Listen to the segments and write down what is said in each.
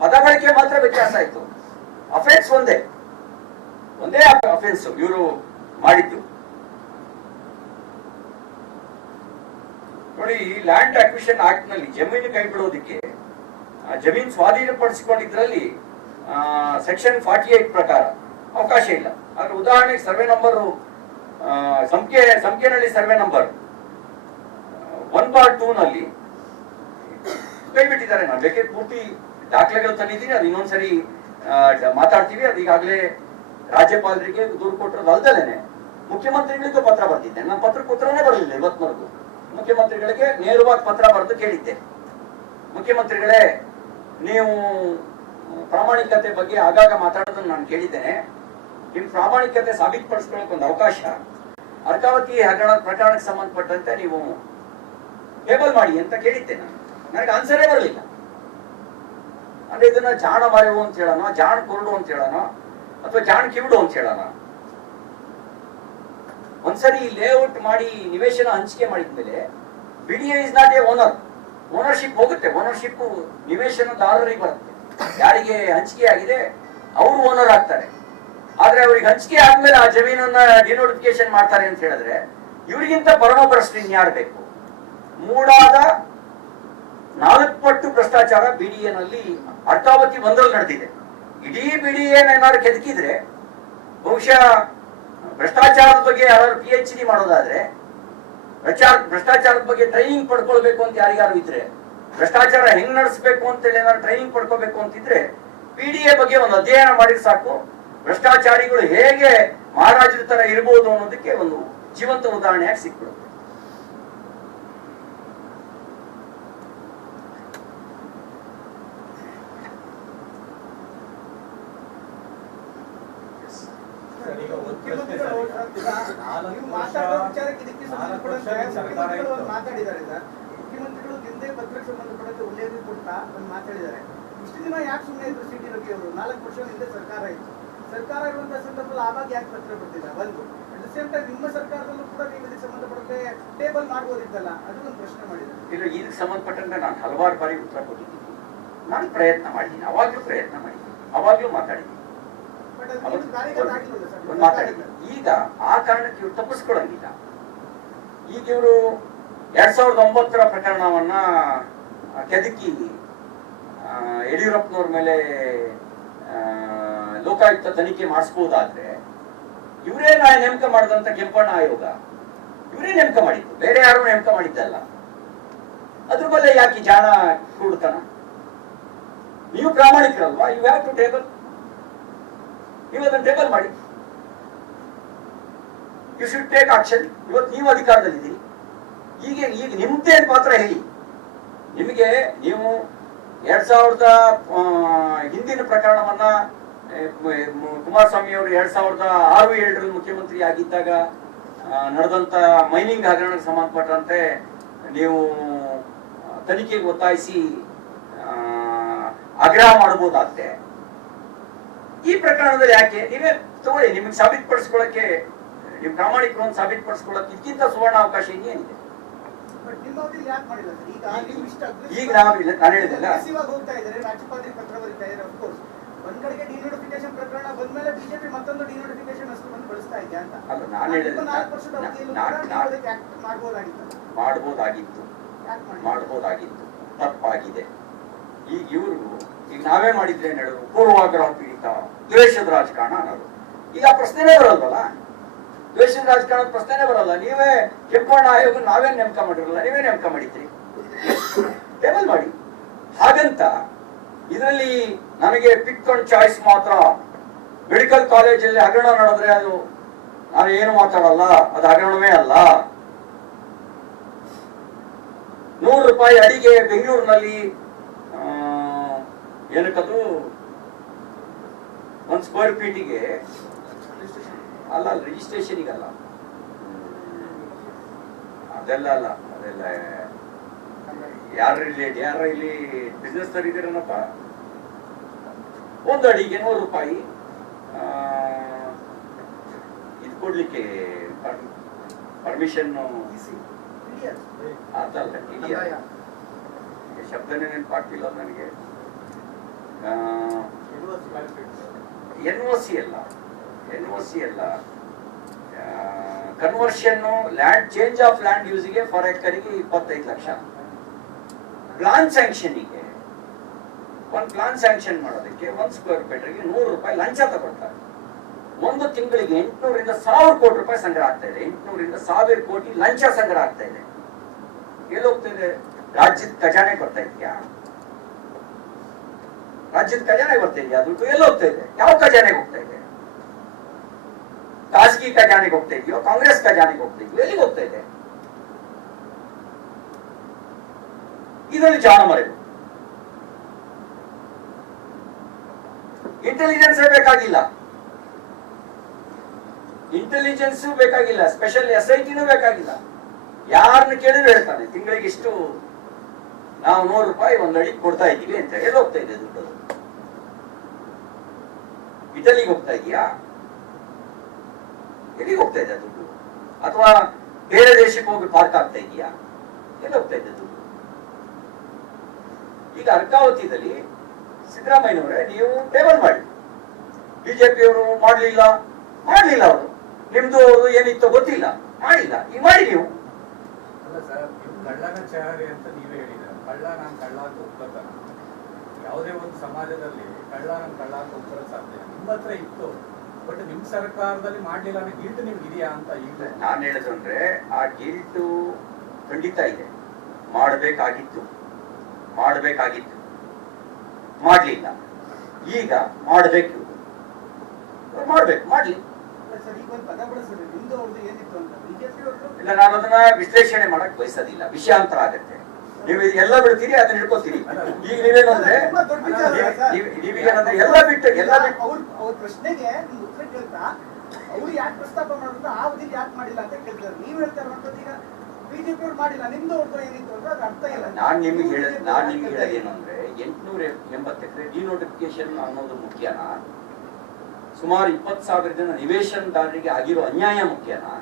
ಪದ ಬಳಕೆ ಮಾತ್ರ ವ್ಯತ್ಯಾಸ ಆಯ್ತು. ಅಫೆನ್ಸ್ ಒಂದೇ ಅಫೆನ್ಸ್ ಇವರು ಮಾಡಿದ್ದು. ನೋಡಿ, ಲ್ಯಾಂಡ್ ಅಕ್ವಿಷನ್ ಆಕ್ಟ್ ನಲ್ಲಿ ಜಮೀನು ಕೈ ಬಿಡೋದಕ್ಕೆ, ಜಮೀನು ಸ್ವಾಧೀನಪಡಿಸಿಕೊಂಡಿದ್ರಲ್ಲಿ ಸೆಕ್ಷನ್ 48 ಪ್ರಕಾರ ಅವಕಾಶ ಇಲ್ಲ. ಆದ್ರೆ ಉದಾಹರಣೆಗೆ ಸರ್ವೆ ನಂಬರ್ ಸಂಖ್ಯೆನಲ್ಲಿ ಸರ್ವೆ ನಂಬರ್ 1/2 ನಲ್ಲಿ ಕೈ ಬಿಟ್ಟಿದ್ದಾರೆ. ನಾನು ಬೇಕೆ ಪೂರ್ತಿ ದಾಖಲೆಗಳು ತಂದಿದ್ದೀನಿ, ಅದು ಇನ್ನೊಂದ್ಸರಿ ಮಾತಾಡ್ತೀವಿ. ಅದು ಈಗಾಗಲೇ ರಾಜ್ಯಪಾಲರಿಗೆ ದೂರು ಕೊಟ್ಟಿರೋದು ಅಲ್ದಲೇನೆ ಮುಖ್ಯಮಂತ್ರಿಗಳಿಗೂ ಪತ್ರ ಬರ್ತಿದ್ದೆ. ನಾನು ಪತ್ರಕ್ಕೆ ಉತ್ತರನೇ ಬರಲಿಲ್ಲ ಇವತ್ತಿನವರೆಗೂ. ಮುಖ್ಯಮಂತ್ರಿಗಳಿಗೆ ನೇರವಾಗಿ ಪತ್ರ ಬರೆದು ಕೇಳಿದ್ದೆ, ಮುಖ್ಯಮಂತ್ರಿಗಳೇ ನೀವು ಪ್ರಾಮಾಣಿಕತೆ ಬಗ್ಗೆ ಆಗಾಗ ಮಾತಾಡೋದನ್ನು ನಾನು ಕೇಳಿದ್ದೇನೆ. ನಿಮ್ ಪ್ರಾಮಾಣಿಕತೆ ಸಾಬೀತುಪಡಿಸ್ಕೊಳ್ಳೋಕೆ ಒಂದು ಅವಕಾಶ ಅರ್ಕಾವತಿ ಹಗರಣ ಪ್ರಕರಣಕ್ಕೆ ಸಂಬಂಧಪಟ್ಟಂತೆ ನೀವು ಟೇಬಲ್ ಮಾಡಿ ಅಂತ ಕೇಳಿದ್ದೆ. ನನಗೆ ಆನ್ಸರೇ ಬರಲಿಲ್ಲ. ಅಂದ್ರೆ ಇದನ್ನ ಜಾಣ ಮರೆವು ಅಂತ ಹೇಳೋಣ, ಜಾಣ ಕುರುಡು ಅಂತ ಹೇಳೋಣ, ಅಥವಾ ಜಾಣ ಕಿವಿಡು ಅಂತ ಹೇಳೋಣ. ಒಂದ್ಸರಿ ಲೇಔಟ್ ಮಾಡಿ ನಿವೇಶನ ಹಂಚಿಕೆ ಮಾಡಿದ್ಮೇಲೆ BDA is not A owner. Ownership ಹೋಗುತ್ತೆ. ಓನರ್ಶಿಪ್ ನಿವೇಶನದಾರರಿಗೆ ಬರುತ್ತೆ. ಯಾರಿಗೆ ಹಂಚಿಕೆ ಆಗಿದೆ ಅವರು ಓನರ್ ಆಗ್ತಾರೆ. ಆದ್ರೆ ಅವ್ರಿಗೆ ಹಂಚಿಕೆ ಆದ್ಮೇಲೆ ಆ ಜಮೀನನ್ನ ಡಿನೋಟಿಫಿಕೇಶನ್ ಮಾಡ್ತಾರೆ ಅಂತ ಹೇಳಿದ್ರೆ ಇವರಿಗಿಂತ ಪರಮಭ್ರಷ್ಟ ಇನ್ಯಾರು ಬೇಕು? ಮೂಡಾದ 4 ಪಟ್ಟು ಭ್ರಷ್ಟಾಚಾರ BDA ನಲ್ಲಿ ಅರ್ಕಾವತಿ 1ರಲ್ಲಿ ನಡೆದಿದೆ. ಇಡೀ BDA ಏನಾದ್ರು ಕೆದಕಿದ್ರೆ ಬಹುಶಃ ಭ್ರಷ್ಟಾಚಾರದ ಬಗ್ಗೆ ಯಾರು PhD ಮಾಡೋದಾದ್ರೆ, ಭ್ರಷ್ಟಾಚಾರದ ಬಗ್ಗೆ ಟ್ರೈನಿಂಗ್ ಪಡ್ಕೊಳ್ಬೇಕು ಅಂತ ಯಾರಿಗಾರು ಇದ್ರೆ, ಭ್ರಷ್ಟಾಚಾರ ಹೆಂಗ್ ನಡೆಸಬೇಕು ಅಂತೇಳಿ ಏನಾದ್ರು ಟ್ರೈನಿಂಗ್ ಪಡ್ಕೋಬೇಕು ಅಂತಿದ್ರೆ BDA ಬಗ್ಗೆ ಒಂದು ಅಧ್ಯಯನ ಮಾಡಿದ್ರೆ ಸಾಕು. ಭ್ರಷ್ಟಾಚಾರಿಗಳು ಹೇಗೆ ಮಹಾರಾಜರ ತರ ಇರಬಹುದು ಅನ್ನೋದಕ್ಕೆ ಒಂದು ಜೀವಂತ ಉದಾಹರಣೆಯಾಗಿ ಸಿಕ್ಬಿಡುತ್ತೆ. ಮುಖ್ಯಮಂತ್ರಿಗಳು ಹಿಂದೆ ಪತ್ರಕ್ಕೆ ಸಂಬಂಧಪಟ್ಟಂತೆ ಉಲ್ಲೇಖ ಕೊಡ್ತಾ ಮಾತಾಡಿದ್ದಾರೆ. ಇಷ್ಟು ದಿನ ಯಾಕೆ ಸುಮ್ಮನೆ ಇದ್ರು CT ರವಿ ಅವರು? 4 ವರ್ಷ ಹಿಂದೆ ಸರ್ಕಾರ ಇತ್ತು. ಸರ್ಕಾರ ಇರುವಂತಹ ಸಂದರ್ಭದಲ್ಲಿ ಆವಾಗ ಯಾಕೆ ಪತ್ರ ಬರ್ತಿಲ್ಲ? ಒಂದು ಅಟ್ ದ ಸೇಮ್ ಟೈಮ್ ನಿಮ್ಮ ಸರ್ಕಾರದಲ್ಲೂ ಕೂಡ ನೀವು ಇದಕ್ಕೆ ಸಂಬಂಧಪಟ್ಟಂತೆ ಟೇಬಲ್ ಮಾಡ್ಬೋದಿತ್ತಲ್ಲ, ಅದು ಒಂದು ಪ್ರಶ್ನೆ ಮಾಡಿದ್ದಾರೆ. ಇಲ್ಲ, ಇದಕ್ಕೆ ಸಂಬಂಧಪಟ್ಟಂತೆ ನಾನು ಹಲವಾರು ಬಾರಿ ಉತ್ತರ ಕೊಟ್ಟಿದ್ದೀನಿ. ನಾನು ಪ್ರಯತ್ನ ಮಾಡಿದ್ದೀನಿ, ಅವಾಗ್ಲೂ ಪ್ರಯತ್ನ ಮಾಡಿದ್ದೀನಿ, ಅವಾಗ್ಲೂ ಮಾತಾಡಿದ್ದೀನಿ. ಈಗ ಆ ಕಾರಣಕ್ಕೆ ಇವ್ರು ತಪ್ಪಿಸ್ಕೊಳಂಗಿಲ್ಲ. ಈಗ ಇವರು 2009ರ ಪ್ರಕರಣವನ್ನ ಕೆದಕಿ ಯಡಿಯೂರಪ್ಪನವ್ರ ಮೇಲೆ ಲೋಕಾಯುಕ್ತ ತನಿಖೆ ಮಾಡಿಸಬಹುದಾದ್ರೆ ಇವರೇ ನೇಮಕ ಮಾಡಿದಂತ ಕೆಂಪಣ್ಣ ಆಯೋಗ ಇವರೇ ನೇಮಕ ಮಾಡಿದ್ದು, ಬೇರೆ ಯಾರು ನೇಮಕ ಮಾಡಿದ್ದಲ್ಲ. ಅದ್ರ ಮೇಲೆ ಯಾಕೆ ಜಾಣ ಕೂಡ್ತಾನ? ನೀವು ಪ್ರಾಮಾಣಿಕರಲ್ವಾ? You have to table. ನೀವು ಅದನ್ನು ಟೇಬಲ್ ಮಾಡಿ. You should take action. ಇವತ್ತು ನೀವು ಅಧಿಕಾರದಲ್ಲಿದ್ದೀರಿ. ಈಗ ನಿಮ್ದೇನ್ ಪಾತ್ರ ಹೇಳಿ. ನಿಮಗೆ ನೀವು 2000 ಹಿಂದಿನ ಪ್ರಕರಣವನ್ನ ಕುಮಾರಸ್ವಾಮಿ ಅವರು 2006-7ರಲ್ಲಿ ಮುಖ್ಯಮಂತ್ರಿ ಆಗಿದ್ದಾಗ ನಡೆದಂತ ಮೈನಿಂಗ್ ಹಗರಣಕ್ಕೆ ಸಂಬಂಧಪಟ್ಟಂತೆ ನೀವು ತನಿಖೆಗೆ ಒತ್ತಾಯಿಸಿ ಆಗ್ರಹ ಮಾಡಬಹುದಾಗುತ್ತೆ. ಈ ಪ್ರಕರಣದಲ್ಲಿ ಯಾಕೆ ನೀವೇ ತಗೊಳ್ಳಿ. ನಿಮಗೆ ಸಾಬೀತುಪಡಿಸ್ಕೊಳ್ಳಕ್ಕೆ, ನಿಮ್ ಪ್ರಾಮಾಣಿಕರನ್ನು ಸಾಬೀತುಪಡಿಸ್ಕೊಳ್ಳಕ್ಕೆ ಇದಕ್ಕಿಂತ ಸುವರ್ಣ ಅವಕಾಶ ಇನ್ನೇನಿದೆ? ಈಗ ನಾನು ಹೇಳಿದೆಲ್ಲ, ರಾಜ್ಯಪಾಲರಿಗೆ ಪತ್ರ ಬರೀತಾ ಇದ್ದಾರೆ. ಅಫ್ಕೋರ್ಸ್ ಒಂದ್ ಕಡೆಗೆ ಡಿನೋಟಿಫಿಕೇಶನ್ ಪ್ರಕರಣ ಬಂದ್ಮೇಲೆ ಬಿಜೆಪಿ ಮತ್ತೊಂದು ಡಿನೋಟಿಫಿಕೇಶನ್ ಅಷ್ಟು ಬಂದು ಬಳಸ್ತಾ ಇದೆ ಅಂತ. ಅಲ್ಲ, ನಾನು ಹೇಳಿದೆ ಮಾಡಬಹುದಾಗಿತ್ತು, ತಪ್ಪಾಗಿದೆ. ಈಗ ನಾವೇ ಮಾಡಿದ್ರೆ ಏನ್ ಹೇಳೋದು? ಪೂರ್ವಾಗ್ರಹ ಪೀಡಿತ ದ್ವೇಷದ ರಾಜಕಾರಣ ಅನ್ನೋದು. ಈಗ ಪ್ರಶ್ನೆನೇ ಬರಲ್ವಲ್ಲ, ದ್ವೇಷದ ರಾಜಕಾರಣದ ಪ್ರಶ್ನೆನೇ ಬರಲ್ಲ. ನೀವೇ ಕೆಂಪಣ್ಣ ಆಯೋಗ ನಾವೇ ನೇಮಕ ಮಾಡಿರಲ್ಲ, ನೀವೇ ನೇಮಕ ಮಾಡಿದ್ರಿ. ಟೇಬಲ್ ಮಾಡಿ. ಹಾಗಂತ ಇದರಲ್ಲಿ ನನಗೆ ಪಿಕ್ ಅಂಡ್ ಚಾಯ್ಸ್ ಮಾತ್ರ ಮೆಡಿಕಲ್ ಕಾಲೇಜಲ್ಲಿ ಹಗರಣ ನಡೆದ್ರೆ ಅದು ನಾನು ಏನು ಮಾತಾಡಲ್ಲ, ಅದು ಹಗರಣವೇ ಅಲ್ಲ. 100 ರೂಪಾಯಿ ಅಡಿಗೆ ಬೆಂಗಳೂರಿನಲ್ಲಿ ಏನಕ್ಕದು 1 ಸ್ಕ್ವೇರ್ ಫೀಟಿಗೆ ಅಲ್ಲ, ರಿಜಿಸ್ಟ್ರೇಷನ್ಗಲ್ಲ, ಅದೆಲ್ಲ ಯಾರ ಇಲ್ಲಿ ಬಿಸ್ನೆಸ್ ತರಿದ್ದೀರನಪ್ಪ. 1 ಅಡಿಗೆ 100 ರೂಪಾಯಿ ಇದು ಕೊಡ್ಲಿಕ್ಕೆ ಪರ್ಮಿಷನ್ ಅದಲ್ಲ, ಶಬ್ದನೇ ನೆನಪಾಗ್ತಿಲ್ಲ ನನಗೆ. NOC ಅಲ್ಲ conversion land change of land ಯೂಸ್ಗೆ ಫಾರ್ ಎಕರ್ಗೆ 25 ಲಕ್ಷ. ಪ್ಲಾನ್ ಸ್ಯಾಂಕ್ಷನ್ಗೆ ಒಂದು ಪ್ಲಾನ್ ಸ್ಯಾಂಕ್ಷನ್ ಮಾಡೋದಕ್ಕೆ 1 ಸ್ಕ್ವೇರ್ ಫೀಟರ್ಗೆ 100 ರೂಪಾಯಿ ಲಂಚ ತಗೊಳ್ತಾರೆ. ಒಂದು ತಿಂಗಳಿಗೆ 800 ರಿಂದ 1000 ಕೋಟಿ ರೂಪಾಯಿ ಸಂಗ್ರಹ ಆಗ್ತಾ ಇದೆ. 800 ರಿಂದ 1000 ಕೋಟಿ ಲಂಚ ಸಂಗ್ರಹ ಆಗ್ತಾ ಇದೆ. ಎಲ್ಲಿ ಹೋಗ್ತಾ ಇದೆ? ರಾಜ್ಯದ ಖಜಾನೆ ಬರ್ತಾ ಇದೆಯಾ? ರಾಜ್ಯದ ಖಜಾನೆ ಬರ್ತಾ ಇದೆಯಾ? ದುಡ್ಡು ಎಲ್ಲಿ ಹೋಗ್ತಾ ಇದೆ? ಯಾವ ಖಜಾನೆಗೆ ಹೋಗ್ತಾ ಇದೆ? ಖಾಸಗಿ ಖಜಾನೆಗೆ ಹೋಗ್ತಾ ಇದೆಯೋ, ಕಾಂಗ್ರೆಸ್ ಖಜಾನೆಗೆ ಹೋಗ್ತಾ ಇದೆಯೋ, ಎಲ್ಲಿಗೆ ಹೋಗ್ತಾ ಇದೆ? ಇದರಲ್ಲಿ ಜಾಣ ಮರೆವು. ಇಂಟೆಲಿಜೆನ್ಸ್ ಬೇಕಾಗಿಲ್ಲ, ಸ್ಪೆಷಲ್ SITನೂ ಬೇಕಾಗಿಲ್ಲ. ಯಾರನ್ನ ಕೇಳಿದ್ರು ಹೇಳ್ತಾನೆ ತಿಂಗಳಿಗೆ ಇಷ್ಟು ನಾವು 100 ರೂಪಾಯಿ ಒಂದು ಅಡಿ ಕೊಡ್ತಾ ಇದ್ದೀವಿ ಅಂತ. ಎಲ್ಲಿ ಹೋಗ್ತಾ ಇದೆ ದುಡ್ಡು? ಇಟಲಿಗೆ ಹೋಗ್ತಾ ಇದೆಯಾ? ಎಲ್ಲಿಗೆ ಹೋಗ್ತಾ ಇದೆ ದುಡ್ಡು? ಅಥವಾ ಬೇರೆ ದೇಶಕ್ಕೆ ಹೋಗಿ ಪಾರ್ಕ್ ಆಗ್ತಾ ಇದೆಯಾ? ಎಲ್ಲಿ ಹೋಗ್ತಾ ಇದೆ ದುಡ್ಡು? ಈಗ ಅರ್ಕಾವತಿದಲ್ಲಿ ಸಿದ್ದರಾಮಯ್ಯನವರೇ ನೀವು ಟೇಬಲ್ ಮಾಡಿ, ಬಿಜೆಪಿಯವರು ಮಾಡಲಿಲ್ಲ ಅವರು, ನಿಮ್ದು ಅವ್ರದ್ದು ಏನಿತ್ತೋ ಗೊತ್ತಿಲ್ಲ, ಮಾಡಿಲ್ಲ, ಈಗ ಮಾಡಿ ನೀವು. ಅಲ್ಲ ಸರ್, ನೀವು ಕಳ್ಳನ ಚಾರಿ ಅಂತ ನೀವೇ ಹೇಳಿದ್ರೆ, ಕಳ್ಳ ನಾನು ಕಳ್ಳ ಅಂತ ಒಪ್ಕೋತಾನ? ಯಾವುದೇ ಒಂದು ಸಮಾಜದಲ್ಲಿ ಕಳ್ಳ ಅಂತ ಒಪ್ಕೊಳ್ಳೋ ಸಾಧ್ಯ ನಿಮ್ಮ ಹತ್ರ ಇತ್ತು, ಬಟ್ ನಿಮ್ ಸರ್ಕಾರದಲ್ಲಿ ಮಾಡ್ಲಿಲ್ಲ ಅನ್ನೋ ಗಿಲ್ಟ್ ನಿಮ್ಗೆ ಇದೆಯಾ ಅಂತ ಈಗ ನಾನು ಹೇಳಿದ್ರು. ಅಂದ್ರೆ ಆ ಗಿಲ್ಟು ಖಂಡಿತ ಇದೆ. ಮಾಡಬೇಕಾಗಿತ್ತು, ಮಾಡ್ಲಿಲ್ಲ. ಈಗ ಮಾಡ್ಬೇಕು, ಮಾಡ್ಲಿ. ಇಲ್ಲ, ನಾನು ಅದನ್ನ ವಿಶ್ಲೇಷಣೆ ಮಾಡಕ್ ಬಯಸೋದಿಲ್ಲ, ವಿಷಯಾಂತರ ಆಗತ್ತೆ. ನೀವು ಎಲ್ಲ ಬಿಡ್ತೀರಿ, ಅದನ್ನ ಹಿಡ್ಕೋತೀರಿ. ಈಗ ನೀವೇನಂದ್ರೆ ನೀವೀಗೇನಂದ್ರೆ ಎಲ್ಲ ಬಿಟ್ಟು ಅವ್ರ ಪ್ರಶ್ನೆಗೆ ಉತ್ತರ ಕೇಳ್ತಾ ಅವ್ರು ಯಾಕೆ ಪ್ರಸ್ತಾಪ ಮಾಡಿದ್ರು ಆ ಅವಧಿಗೆ ಯಾಕೆ ಮಾಡಿಲ್ಲ ಅಂತ ಕೇಳ್ತಾರೆ. ನೀವ್ ಹೇಳ್ತಾ ಇರುವಂತದ್ದು ಈಗ ಬಿಜೆಪಿ ಅವ್ರು ಮಾಡಿಲ್ಲ, ನಿಮ್ದು ಅವ್ರದ್ದು ಏನಿತ್ತು ಅಂದ್ರೆ ಅದು ಅರ್ಥ ಇಲ್ಲ. ನಾನ್ ನಿಮ್ಗೆ ಹೇಳೋದೇನಂದ್ರೆ 880 ಎಕರೆ ಡಿನೋಟಿಫಿಕೇಶನ್ ಅನ್ನೋದು ಮುಖ್ಯನಾ? ಸುಮಾರು 20,000 ಜನ ನಿವೇಶನದಾರರಿಗೆ ಆಗಿರೋ ಅನ್ಯಾಯ ಮುಖ್ಯನಾ?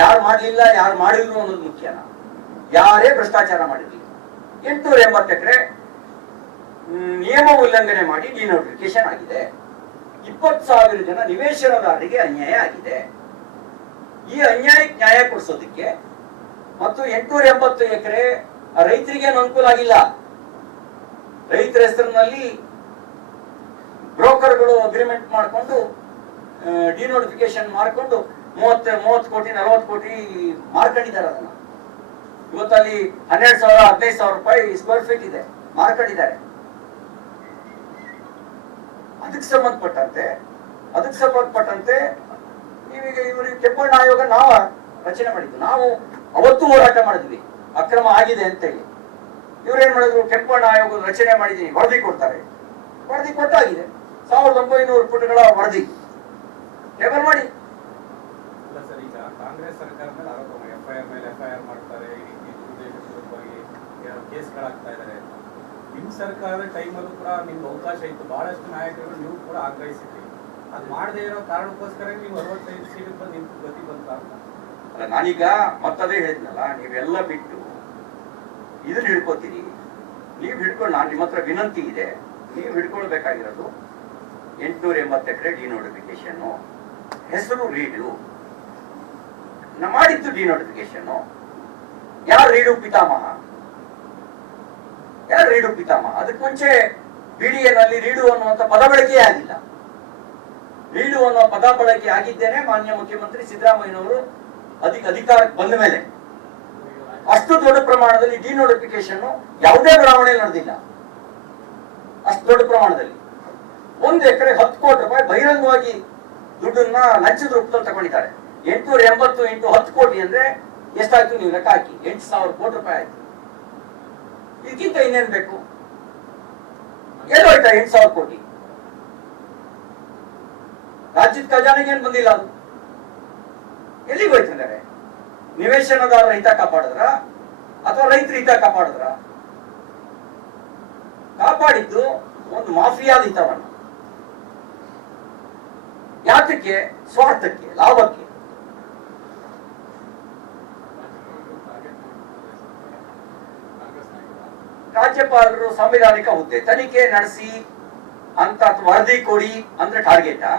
ಯಾರು ಮಾಡ್ಲಿಲ್ಲ, ಯಾರು ಮಾಡಿದ್ರು ಅನ್ನೋದು ಮುಖ್ಯನಾ? ಯಾರೇ ಭ್ರಷ್ಟಾಚಾರ ಮಾಡಿರ್ಲಿ, 880 ಎಕರೆ ನಿಯಮ ಉಲ್ಲಂಘನೆ ಮಾಡಿ ಡಿನೋಟಿಫಿಕೇಶನ್ ಆಗಿದೆ. 20,000 ಜನ ನಿವೇಶನದಾರರಿಗೆ ಅನ್ಯಾಯ ಆಗಿದೆ. ಈ ಅನ್ಯಾಯಕ್ಕೆ ನ್ಯಾಯ ಕೊಡಿಸೋದಕ್ಕೆ ಮತ್ತು 880 ಎಕರೆ ರೈತರಿಗೆ ಅನುಕೂಲ ಆಗಿಲ್ಲ. ರೈತರ ಹೆಸರಿನಲ್ಲಿ ಬ್ರೋಕರ್ಗಳು ಅಗ್ರಿಮೆಂಟ್ ಮಾಡಿಕೊಂಡು ಡಿನೋಟಿಫಿಕೇಶನ್ ಮಾಡಿಕೊಂಡು 30 ಕೋಟಿ 40 ಕೋಟಿ ಮಾರ್ಕೊಂಡಿದ್ದಾರೆ. ಅದನ್ನ ಇವತ್ತಲ್ಲಿ 12,000 15,000 ರೂಪಾಯಿ ಸ್ಕ್ವೇರ್ ಫೀಟ್ ಇದೆ, ಮಾರ್ಕೊಂಡಿದ್ದಾರೆ. ಅದಕ್ಕೆ ಸಂಬಂಧಪಟ್ಟಂತೆ ನೀವೀಗ ಇವರಿಗೆ ಕೆಂಪಣ್ಣ ಆಯೋಗ ನಾವು ರಚನೆ ಮಾಡಿದ್ವಿ. ನಾವು ಅವತ್ತು ಹೋರಾಟ ಮಾಡಿದ್ವಿ, ಅಕ್ರಮ ಆಗಿದೆ ಅಂತೇಳಿ. ಇವ್ರೇನ್ ಮಾಡಿದ್ರು? ಕೆಂಪಣ್ಣ ಆಯೋಗ ರಚನೆ ಮಾಡಿದೀನಿ, ವರದಿ ಕೊಡ್ತಾರೆ. ವರದಿ ಕೊಟ್ಟಾಗಿದೆ, 1900 ಪುಟಗಳ ವರದಿ. ಟೇಬಲ್ ಮಾಡಿ. ಇಲ್ಲ ಸರ್, ಈಗ ಕಾಂಗ್ರೆಸ್ ಸರ್ಕಾರ ಮೇಲೆ ಆರೋಪ ಮೇಲೆ FIR ಮಾಡ್ತಾರೆ, ಈ ರೀತಿ ಉದ್ದೇಶಪೂರ್ವಕವಾಗಿ ಕೇಸ್ಗಳಾಗ್ತಾ ಇದ್ದಾರೆ. ನಿಮ್ ಸರ್ಕಾರದ ಟೈಮಲ್ಲೂ ಕೂಡ ನಿಮ್ಗೆ ಅವಕಾಶ ಇತ್ತು, ಬಹಳಷ್ಟು ನಾಯಕರು ನೀವು ಕೂಡ ಆಗ್ರಹಿಸಿದ್ರಿ. ಅದು ಮಾಡದೇ ಇರೋ ಕಾರಣಕ್ಕೋಸ್ಕರ ನೀವು 65 ಸೀಟ್ ಬಂದು ನಿಂತು ಗತಿ ಬಂತ ಅಂತ. ಅಲ್ಲ, ನಾನೀಗ ಮತ್ತದೇ ಹೇಳಿದ್ನಲ್ಲ, ನೀವೆಲ್ಲ ಬಿಟ್ಟು ಇದನ್ನ ಹಿಡ್ಕೋತೀರಿ. ನೀವು ಹಿಡ್ಕೊಂಡು, ನಾನು ನಿಮ್ಮ ಹತ್ರ ವಿನಂತಿ ಇದೆ, ನೀವು ಹಿಡ್ಕೊಳ್ಬೇಕಾಗಿರೋದು 880 ಎಕರೆ ಡಿನೋಟಿಫಿಕೇಶನ್ ಹೆಸರು ರೀಡು ಮಾಡಿದ್ದು. ಡಿನೋಟಿಫಿಕೇಶನ್ ಯಾರು ರೀಡು ಪಿತಾಮಹ? ಅದಕ್ಕೆ ಮುಂಚೆ ಬಿಡಿಎನಲ್ಲಿ ರೀಡು ಅನ್ನುವಂಥ ಪದ ಬಳಕೆ ಆಗಿಲ್ಲ. ರೀಡು ಅನ್ನೋ ಪದ ಬಳಕೆ ಆಗಿದ್ದೇನೆ ಮಾನ್ಯ ಮುಖ್ಯಮಂತ್ರಿ ಸಿದ್ದರಾಮಯ್ಯನವರು ಅಧಿಕಾರಕ್ಕೆ ಬಂದ ಮೇಲೆ. ಅಷ್ಟು ದೊಡ್ಡ ಪ್ರಮಾಣದಲ್ಲಿ ಡಿನೋಟಿಫಿಕೇಶನ್ ಯಾವುದೇ ಬಡಾವಣೆ ನಡೆದಿಲ್ಲ. ಅಷ್ಟು ದೊಡ್ಡ ಪ್ರಮಾಣದಲ್ಲಿ 1 ಎಕರೆ 10 ಕೋಟಿ ರೂಪಾಯಿ ಬಹಿರಂಗವಾಗಿ ದುಡ್ಡನ್ನ ಲಂಚದ ರೂಪದಲ್ಲಿ ತಗೊಂಡಿದ್ದಾರೆ. 880 ಇಂಟು 10 ಕೋಟಿ ಅಂದ್ರೆ ಎಷ್ಟಾಯ್ತು? ನೀವು ಲೆಕ್ಕ ಹಾಕಿ, 8,000 ಕೋಟಿ ರೂಪಾಯಿ ಆಯ್ತು. ಇದಕ್ಕಿಂತ ಇನ್ನೇನ್ ಬೇಕು? ಎಲ್ಲೋಯ್ತಾ 8,000 ಕೋಟಿ? ರಾಜ್ಯದ ಖಜಾನೆಗೆ ಏನ್ ಬಂದಿಲ್ಲ. ಅದು ಎಲ್ಲಿಗೆ ಹೋಯ್ತಿದ್ದಾರೆ? ನಿವೇಶನದಾರರ ಹಿತ ಕಾಪಾಡಿದ್ರ ಅಥವಾ ರೈತರ ಹಿತ ಕಾಪಾಡಿದ್ರ? ಕಾಪಾಡಿದ್ದು ಒಂದು ಮಾಫಿಯಾದ ಹಿತವನ್ನು. ಯಾತಕ್ಕೆ? ಸ್ವಾರ್ಥಕ್ಕೆ, ಲಾಭಕ್ಕೆ. ರಾಜ್ಯಪಾಲರು ಸಂವಿಧಾನಿಕ ಹುದ್ದೆ, ತನಿಖೆ ನಡೆಸಿ ಅಂತ ವರದಿ ಕೊಡಿ ಅಂದ್ರೆ ಟಾರ್ಗೆಟಾ?